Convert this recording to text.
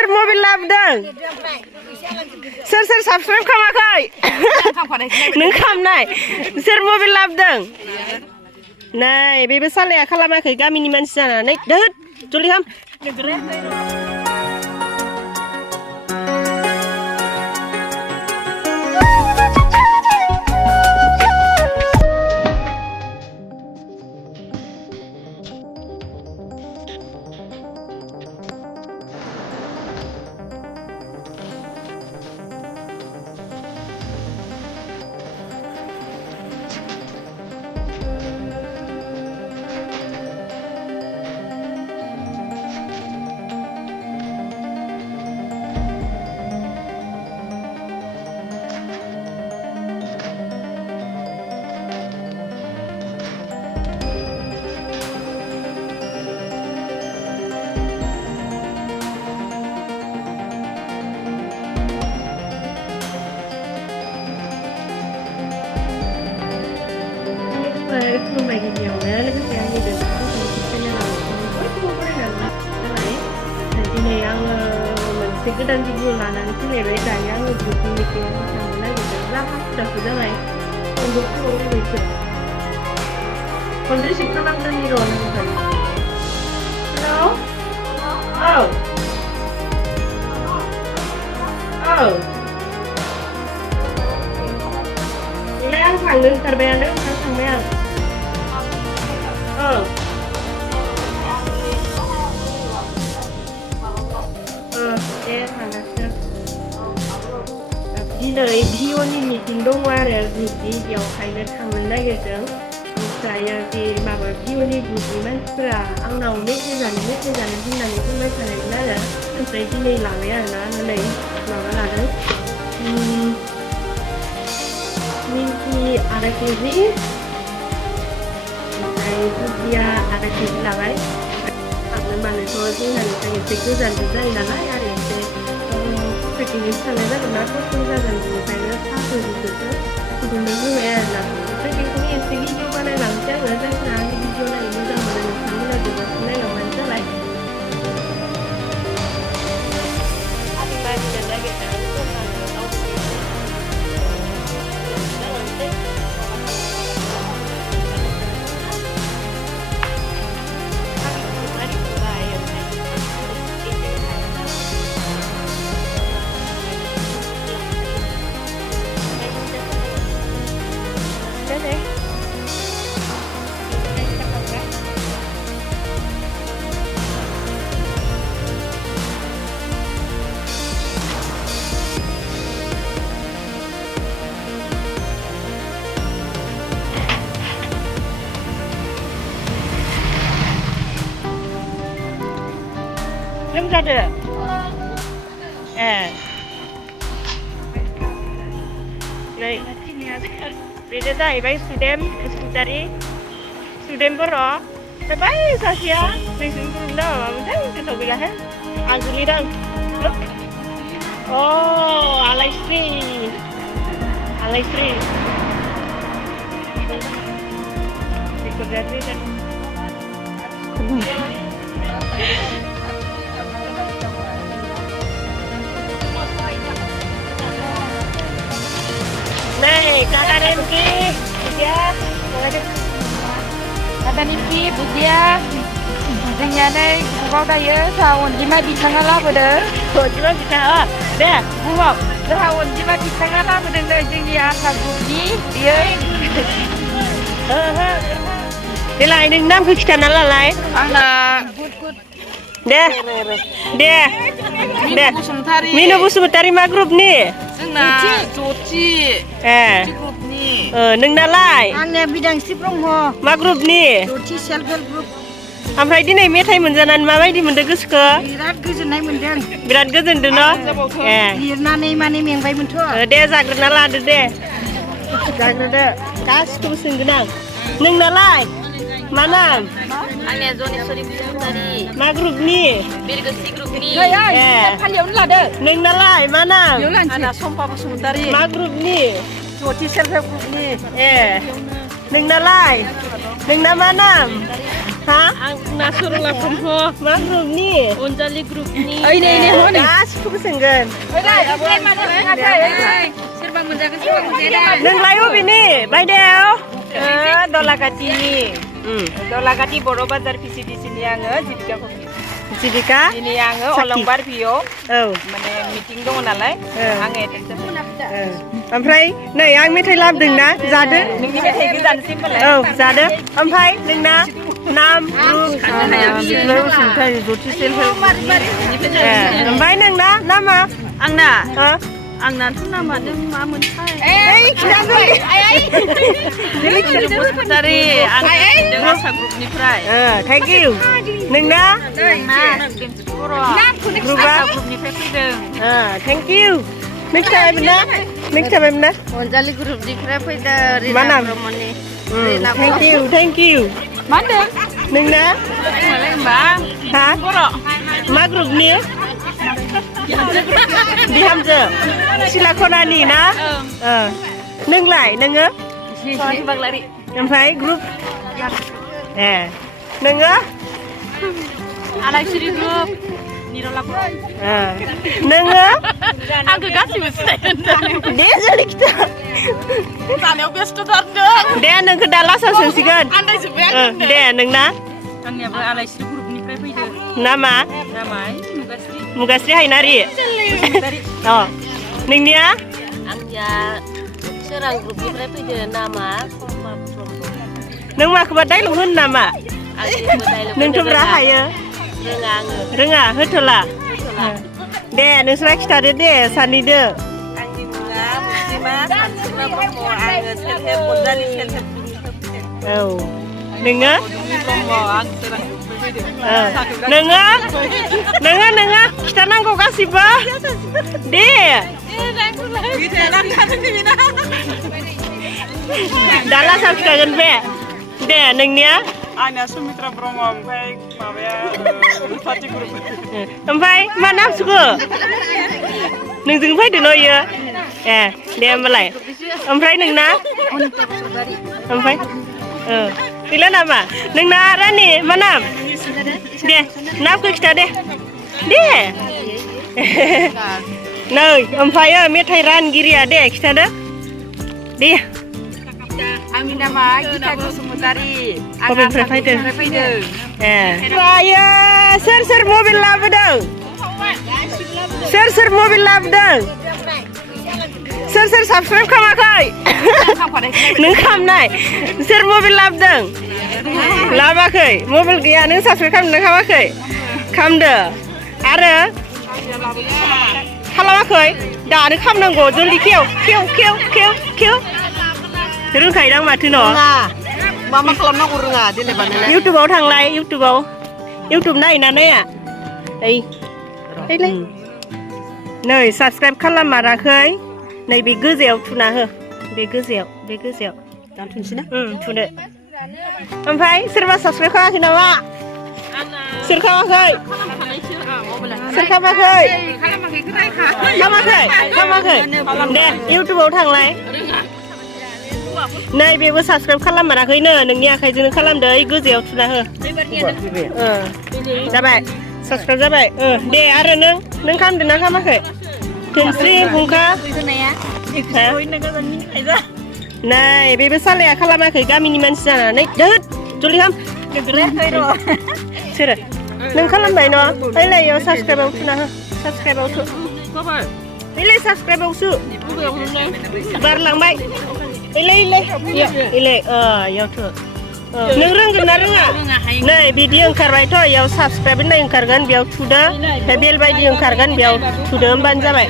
सोर मबाइल लाबोदों सोर साबसक्राइब खालामाखै नों खालामनाय सोर मबाइल लाबोदों नै बेबो सालाया खालामाखै गामिनि मानसि जानानै दोद जलदि खाम खुलुमबाय गिबियावनो लोगोसे आंनि चेनेलाव बयखौबो बरायनानै जाबाय दिनै आङो मोनसे गोदान भिडिअ लानानै फैलायबाय दायो आङो ग्रुपनि मिटिंआव थांनो नागिरदों जा हाखुदाखु जाबाय आंबो खर'आव लुबैसो फन रिसिभ खालामदोंनि र' नोंथां हेलौ औ आं थांनो ओंखारबायानो थांबाय आं दे थांगासिनो दिनै भिअनि मिटिं दङ आरो ग्रुपनि बेयावहायनो थांनो नागिरदों ओमफ्राय बे माबा भिअनि ग्रुपनि मानसिफोरा आंनाव मेसेज जानो होननानै बुंबाय थानायमोन आरो ओमफ्राय दिनै लाबाय आरोना नै माबा लादों मिन्थि आधा केजि ओमफ्राय बुजिया आधा केजि लाबाय थांनो मानोथ' जोंहानिफ्राय एसे गोजानबो जायो नालाय आरो एसे प्रेक्टिस थांनाय जागोन ना खस्थ' जागोन बेनिखायनो साहाफोरखौसो फुदुंनो होबाय आरोना ओमफ्राय बेखौनो एसे भिडिअ बानायलांसै आङो जायफोरा आंनि भिडिअ नायनो मोजां मोनो नोंथांमोना जोबोद नायलांबानो जाबाय लोमजादो बेनो जाहैबाय स्टुडेन्ट बर' बै सासेया नोंसोर गुरुना माबामोनथाय गोसोआव गैलाहाय आंगुलिदां आलायस्रि Nih, kakak Nemki, Budia, kakak Nemki, Budia, जोंनिया नै ग्रुपआव दायो जोंहा अनजिमा बिथाङा लाबोदों अनजिमा बिथाङा दे ग्रुपआव जोंहा अनजिमा बिथाङा लाबोदों नै जोंनि आफा ग्रुपनि बियो देलाय नोंनि नामखौ खिथाना लालाय आंना दे मिनु बसुमतारी मा ग्रुपनि जोंना जथि ग्रुपनि नोंनालाय आंनिया बिदांस्रि ब्रह्म मा ग्रुपनि जथि सेल्फ हेल्प ग्रुप ओमफ्राय दिनै मेथाइ मोनजानानै माबायदि मोनदों गोसोखौ बिराद गोजोननाय मोनदों बिराद गोजोनदों न लिरनानै माने मेंबायमोनथ' दे जाग्रोना लादो दे जाग्रोदो गासिखौबो सोंगोन आं नोंनालाय मा नाम आंनिया जनेश्वरी बसुमतारी मा ग्रुपनि बिरगोस्रि ग्रुपनि फालियावनो लादो नोंनालाय मा नाम आंना सम्पा बसुमतारी मा ग्रुपनि जथि सेल्फ हेल्प ग्रुपनि नोंनालाय नोंना मा नाम Ha? Angna Surula Brahmo. मा ग्रुपनि Onjali Groupनि. गासिखौबो सोंगोन नोंलाय अबेनि बायदेव दलागाथिनि दलागाथि बर' बाजार पिसिडिसिनि आङो जिबिका दिनै आङो अलंबार भिअ औ माने मिटिं दङ नालाय आङो एटेन्ड ओमफ्राय नै आं मेथाइ लाबोदोंना जादो नोंनि मेथाइखौ जानोसै होनबालाय औ जादो ओमफ्राय नोंना नाम ओमफ्राय नोंना नामा आंनाथ' नामा नों मा मोनथाय? बसुमतारी आसा ग्रुपनिफ्राय। थेंक इउ नोंना ग्रुपा ग्रुपनिफ्राय फैदों। थेंक इउ नेक्स्ट टाइम ना अनजालि ग्रुपनिफ्राय फैदों मा नाम थेंक इउ मा होनदों नोंना होनबा हा बर' मा ग्रुपनि बिहामजो सिला खनानि ना नोंलाय नोङो बाग्लारि ओमफ्राय ग्रुप नोङो आलायसिरि ग्रुप निरला नोङो आंखौ गासिबो सिनायगोन दे जोंनि खिथा जानायाव बेस्थ' थारदों दे नोंखौ दा लासाव सोंसिगोन आन्दायजोब्बाय आं दे नोंना आंनियाबो आलायसिरि ग्रुपनिफ्राय फैदों नामा नामाय मुगास्रि हायनारि नोंनिया आंनिया सोरां ग्रुपनिफ्राय फैदों नामा नों माखौबा डाइलग होनो नामा नोंथ'ब्रा हायो रोङा होथ'ला दे नोंस्रा खिथादो दे सानैदो आंनि मुङा मुस्लिमा सानसुमा ब्रह्म आङो self help Anjali self help औ नोङो नोङो खिथानांगौ गासिबो दे दा लासाव खिथागोन बे दे नोंनिया आंनिया सुमित्रा ब्रह्म ओमफ्राय माबाया रुफाथि ग्रुप ओमफ्राय मा नामसुखो नोंजों फैदो न' इयो दे होमबालाय ओमफ्राय नोंना ओमफ्राय गैला नामा नोंना रानि मा नाम दे नामखौ खिथा दे नै ओमफ्राय मेथाइ रानगिरिया दे खिथादो दे आंनि नामा गीता बसुमतारी बबेनिफ्राय फैदों सोर मबाइल लाबोदों सोर मबाइल लाबोदों सोर साबसक्राइब खालामाखै नों खालामनाय सोर मबाइल लाबोदों लाबाखै मबाइल गैया नों साबसक्राइब खालामदों खालामाखै खालामदो आरो खालामाखै दानो खालामनांगौ जल्दि खेव रोंखायोदां माथो न' मा खालामनांगौ रोङा देलाय बानायना इउटुबाव थांलाय इउटुब नायोना नाया नै साबसक्राइब खालामाराखै नै बे गोजायाव थुना हो बे गोजायाव थुनोसै ना थुनो ओमफ्राय सोरबा साबसक्राइब खालामाखै नामा सोर खालामाखै दे इउटुबाव थांलाय नै बेबो साबसक्राइब खालामाराखैनो नोंनि आखाइजोंनो खालामदो ओइ गोजायाव थुना हो जाबाय साबसक्राइब जाबाय दे आरो नों खालामदों ना खालामाखै धोनस्रि फुंखा नै बेबो सालाया खालामाखै गामिनि मानसि जानानै दोद जल्दि खालाम सोरो नों खालामबाय न' ओइलायाव साबसक्राइबाव थुना हो साबसक्राइबाव थु ओइलाय साबसक्राइबावसो बारलांबाय इयाव थु नों रोंगोन ना रोङा नै बिदि ओंखारबायथ' इयाव साबसक्राइब होननाय ओंखारगोन बेयाव थुदो बेल बायदि ओंखारगोन बेयाव थुदो होमबानो जाबाय